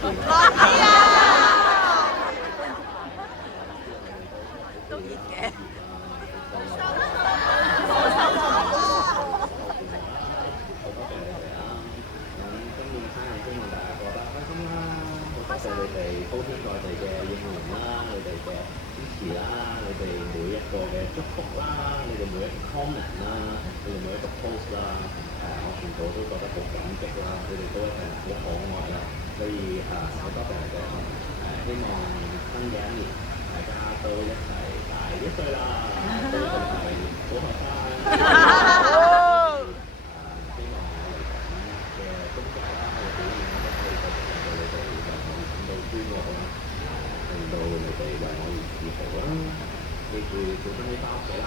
住樂啲啊！都熱嘅。好多謝你哋啦！咁今年生日希望大家過得開心啦！好多謝你哋鋪天蓋地嘅應援啦，你哋嘅支持啦，你哋每一個嘅祝福啦，你哋每一個 comment 啦，你哋每一個 post 啦，我全部都覺得好感激啦！你哋都一定好可愛啦，所以好多謝你哋希望新嘅一年大家都一齊大1歲啦，都仲係好學生。希望我哋咁嘅工作啦，我哋表現都可以繼續令到你哋為我感到驕傲啦，令到你哋為我而自豪啦。記住小心啲返屋企啦！